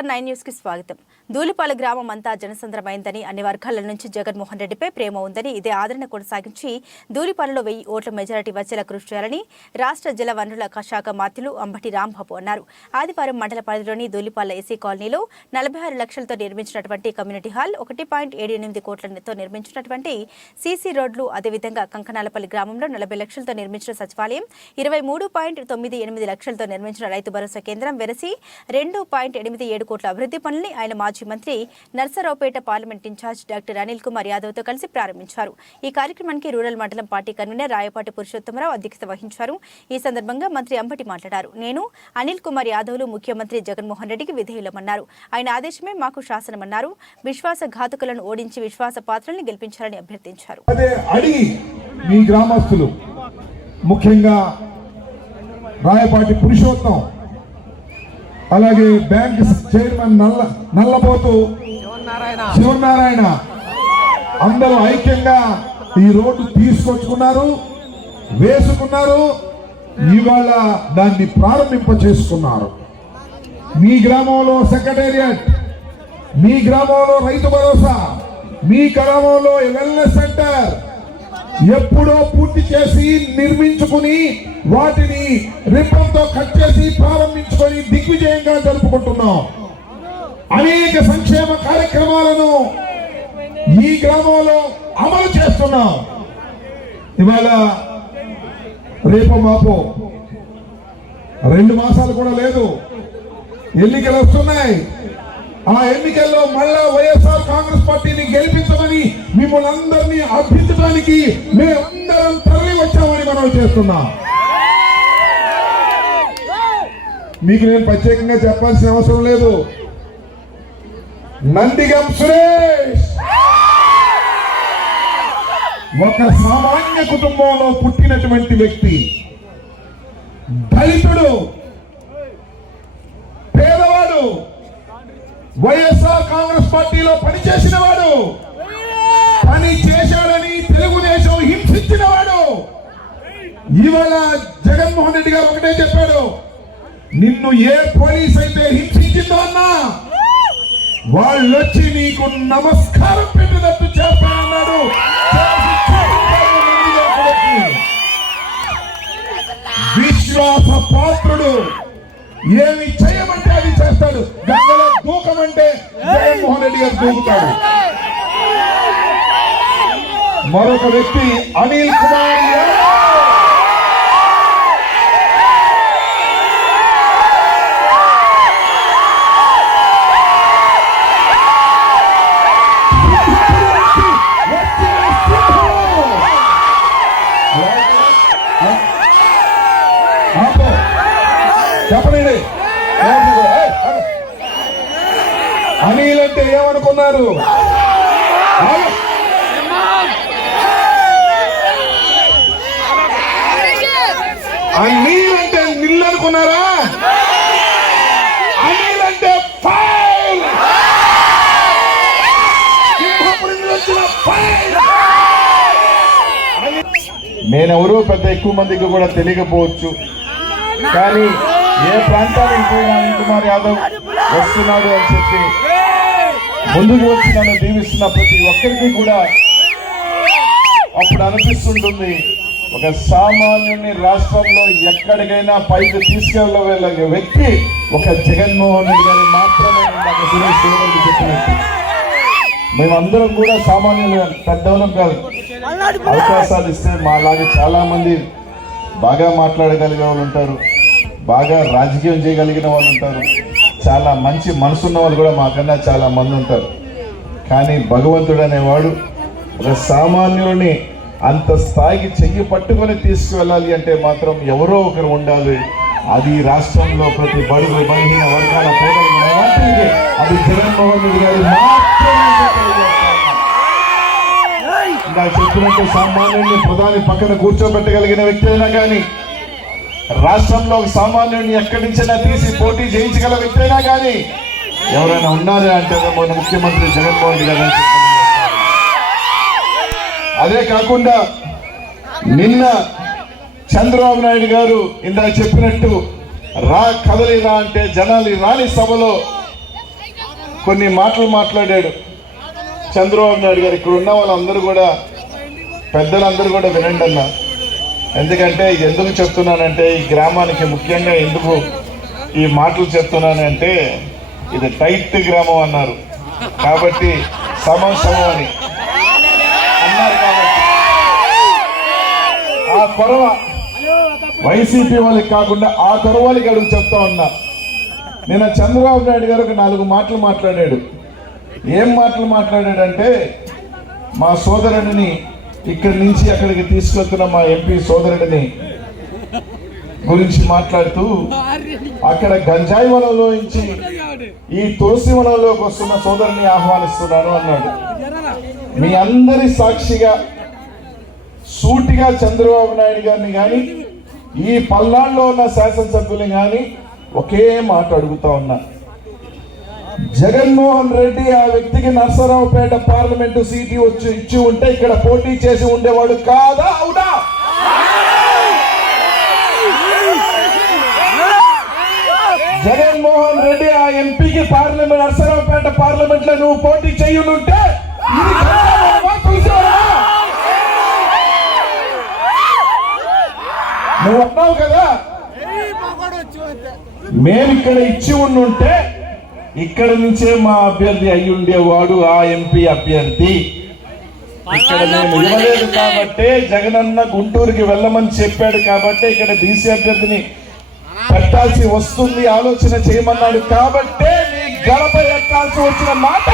YSR 9 news కి స్వాగతం. దూలిపాల గ్రామం అంతా జనసంద్రమైందని, అన్ని వర్గాల నుంచి జగన్మోహన్ రెడ్డిపై ప్రేమ ఉందని, ఇదే ఆదరణ కొనసాగించి దూలిపాలలో 1000 ఓట్ల మెజారిటీ వచ్చేలా కృషి చేయాలని రాష్ట్ర జల వనరుల శాఖ మంత్రులు అంబటి రాంబాబు అన్నారు. ఆదివారం మండల పరిధిలోని దూలిపాల ఎస్సీ కాలనీలో 46 లక్షలతో నిర్మించినటువంటి కమ్యూనిటీ హాల్, 1.78 కోట్లతో నిర్మించినటువంటి సీసీ రోడ్లు, అదేవిధంగా కంకనాలపల్లి గ్రామంలో 40 లక్షలతో నిర్మించిన సచివాలయం, 23.98 లక్షలతో నిర్మించిన రైతు భరోసా కేంద్రం వెరసి 2.87 కోట్ల అభివృద్ధి పనుల్ని ఆయన మాజీ మంత్రి Narasaraopet parliament in charge doctor Anil Kumar యాదవ్తో కలిసి ప్రారంభించారు. ఈ కార్యక్రమానికి రూరల్ మండలం పార్టీ కన్వీనర్ రాయపాటి పురుషోత్తమరావు అధ్యక్షత వహించారు. ఈ సందర్భంగా మంత్రి అంబటి మాట్లాడారు. నేను అనిల్ కుమార్ యాదవ్లు ముఖ్యమంత్రి జగన్మోహన్ రెడ్డికి విధేయులమన్నారు. ఆయన ఆదేశమే మాకు శాసనమన్నారు. విశ్వాసఘాతకులను ఓడించి విశ్వాస పాత్రల్ని గెలిపించాలని అభ్యర్థించారు. మీ గ్రామస్తులు ముఖ్యంగా రాయపాటి పురుషోత్తం, అలాగే బ్యాంక్ చైర్మన్ నల్లబోతు శివనారాయణ అందరూ ఐక్యంగా ఈ రోడ్డు తీసుకొచ్చుకున్నారు, వేసుకున్నారు. ఇవాళ దాన్ని ప్రారంభింప చేసుకున్నారు. మీ గ్రామంలో సెక్రటేరియట్, మీ గ్రామంలో రైతు భరోసా, మీ గ్రామంలో వెల్నెస్ సెంటర్ ఎప్పుడో పూర్తి చేసి నిర్మించుకుని వాటిని రిబ్బన్తో కట్ చేసి ప్రారంభించుకొని దిగ్విజయంగా జరుపుకుంటున్నాం. అనేక సంక్షేమ కార్యక్రమాలను ఈ గ్రామంలో అమలు చేస్తున్నాం. ఇవాళ రేపు మాపో 2 మాసాలు కూడా లేదు, ఎన్నికలు వస్తున్నాయి. ఆ ఎన్నికల్లో మళ్ళా వైఎస్ఆర్ కాంగ్రెస్ పార్టీని గెలిపించమని మిమ్మల్ని అందరినీ అభ్యర్థించడానికి మేమందరం తరలి వచ్చామని మనం చేస్తున్నాం. మీకు నేను ప్రత్యేకంగా చెప్పాల్సిన అవసరం లేదు. నందిగం సురేష్ ఒక సామాన్య కుటుంబంలో పుట్టినటువంటి వ్యక్తి, దళితుడు, పేదవాడు, వైఎస్ఆర్ కాంగ్రెస్ పార్టీలో పనిచేసిన వాడు, పని చేశాడని తెలుగుదేశం హింసించిన వాడు. ఇవాళ జగన్మోహన్ రెడ్డి గారు ఒకటే చెప్పాడు, నిన్ను ఏ పోలీస్ అయితే హింసించిందో అన్నా వాళ్ళొచ్చి నీకు నమస్కారం పెట్టినట్టు చేస్తానన్నాడు. విశ్వాస పాత్రుడు, ఏమి చేయమంటే అది చేస్తాడు. గంగలో దూకమంటే జగన్మోహన్ రెడ్డి గారు దూకుతాడు. మరొక వ్యక్తి అనిల్ కుమార్ యాదవ్. చెప్పండి, అనిల్ అంటే ఏమనుకున్నారు? అనిల్ అంటే నిల్ అనుకున్నారా? అనిల్ అంటే ఫైల్, నేనెవరో పెద్ద ఎక్కువ మందికి కూడా తెలియకపోవచ్చు, కానీ ఏ ప్రాంతానికి పోయినా అనిల్ కుమార్ యాదవ్ వస్తున్నాడు అని చెప్పి ముందుకు వచ్చి నన్ను దీవిస్తున్న ప్రతి ఒక్కరికి కూడా అప్పుడు అనిపిస్తుంటుంది, ఒక సామాన్యుని రాష్ట్రంలో ఎక్కడికైనా పైకి తీసుకెళ్ళగలిగే వ్యక్తి ఒక జగన్మోహన్ రెడ్డి గారి మాత్రమే. నాకు సురేష్ గారికి చెప్పినట్టు మేమందరం కూడా సామాన్యులు, పెద్దవాళ్ళం కాదు. అవకాశాలు ఇస్తే మాలాగే చాలా మంది బాగా మాట్లాడగలిగే వాళ్ళు ఉంటారు, బాగా రాజకీయం చేయగలిగిన వాళ్ళు ఉంటారు, చాలా మంచి మనసున్న వాళ్ళు కూడా మాకన్నా చాలా మంది ఉంటారు. కానీ భగవంతుడు అనేవాడు ఒక సామాన్యుడిని అంత స్థాయికి చెయ్యి పట్టుకొని తీసుకువెళ్ళాలి అంటే మాత్రం ఎవరో ఒకరు ఉండాలి. అది రాష్ట్రంలో ప్రతి బడుగు బలహీన వర్గాల పేదలకి అది జగన్మోహన్ రెడ్డి గారు మాత్రమే. ఇలా చెప్పినట్టు సామాన్యుడిని ప్రధాని పక్కన కూర్చోబెట్టగలిగిన వ్యక్తి అయినా కానీ, రాష్ట్రంలో సామాన్యుడిని ఎక్కడి నుంచైనా తీసి పోటీ చేయించగల వ్యక్తి అయినా కానీ ఎవరైనా ఉన్నారా అంటే మన ముఖ్యమంత్రి జగన్మోహన్ రెడ్డి గారు. అదే కాకుండా నిన్న చంద్రబాబు నాయుడు గారు ఇందాక చెప్పినట్టు కదలిరా అంటే జనాలు రాని సభలో కొన్ని మాటలు మాట్లాడాడు చంద్రబాబు నాయుడు గారు. ఇక్కడ ఉన్న వాళ్ళందరూ కూడా, పెద్దలందరూ కూడా వినండి అన్న. ఎందుకంటే ఎందుకు చెప్తున్నానంటే, ఈ గ్రామానికి ముఖ్యంగా ఎందుకు ఈ మాటలు చెప్తున్నానంటే, ఇది టైట్ గ్రామం అన్నారు కాబట్టి సమం అని అన్నారు కాబట్టి ఆ కొరవ వైసీపీ వాళ్ళకి కాకుండా ఆ కొరవ వాళ్ళకి అడుగు చెప్తా ఉన్నా. నిన్న చంద్రబాబు నాయుడు గారు ఒక 4 మాటలు మాట్లాడాడు. ఏం మాటలు మాట్లాడాడంటే, మా సోదరుడిని ఇక్కడి నుంచి అక్కడికి తీసుకెళ్తున్న మా ఎంపీ సోదరుడిని గురించి మాట్లాడుతూ, అక్కడ గంజాయి వనంలో నుంచి ఈ తులసి వనంలోకి వస్తున్న సోదరుని ఆహ్వానిస్తున్నాను అన్నాడు. మీ అందరి సాక్షిగా సూటిగా చంద్రబాబు నాయుడు గారిని కానీ, ఈ పల్నాడులో ఉన్న శాసనసభ్యుల్ని కానీ ఒకే మాట అడుగుతా ఉన్నా. జగన్మోహన్ రెడ్డి ఆ వ్యక్తికి నర్సరావుపేట పార్లమెంటు సీటు ఇచ్చి ఉంటే ఇక్కడ పోటీ చేసి ఉండేవాడు కాదా? అవునా? జగన్మోహన్ రెడ్డి ఆ ఎంపీకి పార్లమెంట్, నర్సరావుపేట పార్లమెంట్ లో నువ్వు పోటీ చేయనుంటే నువ్వు అన్నావు కదా, మేము ఇక్కడ ఇచ్చి ఉండుంటే ఇక్కడ నుంచే మా అభ్యర్థి అయి ఉండేవాడు, ఆ ఎంపీ అభ్యర్థి. ఇక్కడ మేము ఇవ్వలేదు కాబట్టి, జగనన్న గుంటూరుకి వెళ్ళమని చెప్పాడు కాబట్టి ఇక్కడ బీసీ అభ్యర్థిని పెట్టాల్సి వస్తుంది, ఆలోచన చేయమన్నాడు కాబట్టే నీ గడప ఎక్కాల్సి వచ్చిన మాట.